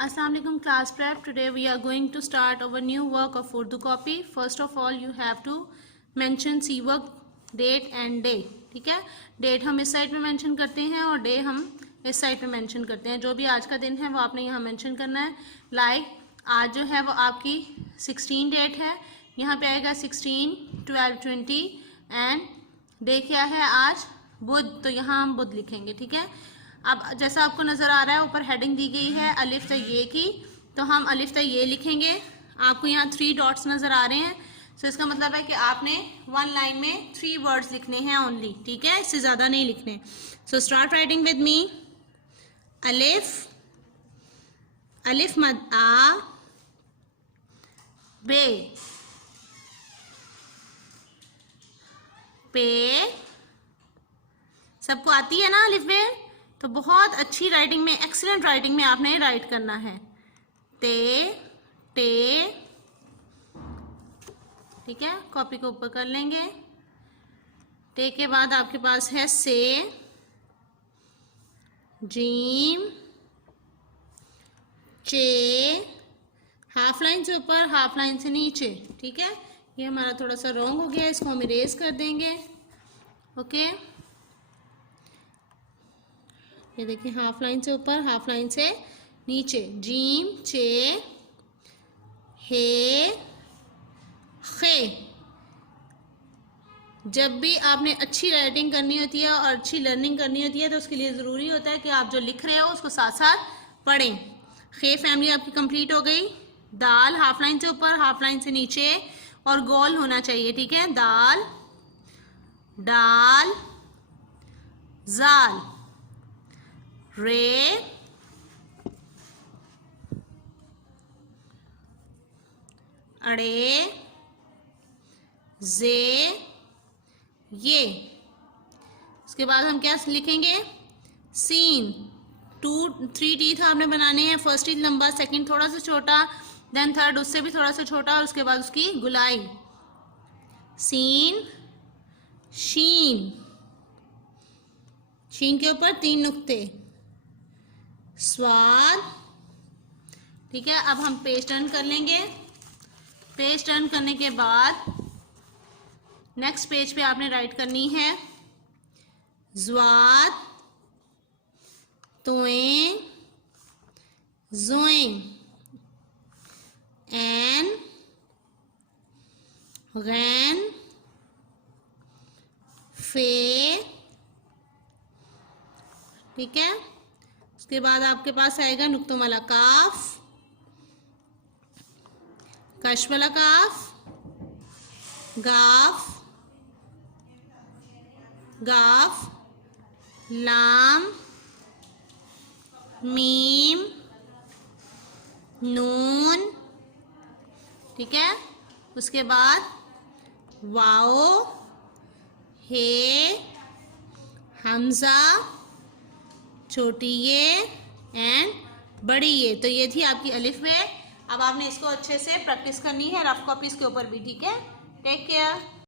Assalamu alaikum class prep. Today we are going to start our new work of Urdu copy. First of all you have to mention C work, date and day. ठीक है, date हम इस side में mention करते हैं और day हम इस साइड पे मेंशन करते हैं। जो भी आज का दिन है वो आपने यहाँ मेंशन करना है। आज जो है वो आपकी 16 डेट है, यहाँ पे आएगा 16, 12, 20 एंड डे क्या है आज बुध, तो यहाँ हम बुध लिखेंगे। ठीक है, अब जैसा आपको नज़र आ रहा है ऊपर हेडिंग दी गई है अलिफ त ये की, तो हम अलिफ त ये लिखेंगे। आपको यहाँ 3 डॉट्स नज़र आ रहे हैं, तो इसका मतलब है कि आपने 1 लाइन में 3 वर्ड्स लिखने हैं ओनली। ठीक है, इससे ज़्यादा नहीं लिखने। So start writing with me. अलिफ, अलिफ मद आ, बे, पे। सबको आती है ना अलिफ बे? तो बहुत अच्छी राइटिंग में, एक्सीलेंट राइटिंग में आपने राइट करना है। ते, टे। ठीक है, कॉपी को ऊपर कर लेंगे। टे के बाद आपके पास है से, जीम, चे। हाफ लाइन से ऊपर, हाफ लाइन से नीचे। ठीक है, ये हमारा थोड़ा सा रॉन्ग हो गया, इसको हम इरेज कर देंगे। ओके, ये देखिए, हाफ लाइन से ऊपर, हाफ लाइन से नीचे। जीम, चे, हे, खे। जब भी आपने अच्छी राइटिंग करनी होती है और अच्छी लर्निंग करनी होती है तो उसके लिए ज़रूरी होता है कि आप जो लिख रहे हो उसको साथ साथ पढ़ें। खे फैमिली आपकी कंप्लीट हो गई। दाल, हाफ लाइन से ऊपर, हाफ लाइन से नीचे और गोल होना चाहिए। ठीक है, दाल, डाल, जाल, रे, अड़े, जे, ये। उसके बाद हम क्या लिखेंगे? सीन। 3 टीथ आपने बनाने हैं। फर्स्ट टीथ लंबा, सेकंड थोड़ा सा छोटा, देन थर्ड उससे भी थोड़ा सा छोटा और उसके बाद उसकी गुलाई। सीन, शीन। शीन के ऊपर 3 नुक्ते। स्वाद। ठीक है, अब हम पेज टर्न कर लेंगे। पेज टर्न करने के बाद नेक्स्ट पेज पे आपने राइट करनी है ज़्वाद, तोएं, ज़ोएं, ऐन, गैन, फे। ठीक है, उसके बाद आपके पास आएगा नुक्तों वाला काफ, कश वाला काफ, गाफ, गाफ, लाम, मीम, नून। ठीक है, उसके बाद वाओ, हे, हमजा, छोटी ये एंड बड़ी ये। तो ये थी आपकी अलिफ बे। अब आपने इसको अच्छे से प्रैक्टिस करनी है रफ कॉपीज के ऊपर भी। ठीक है, टेक केयर।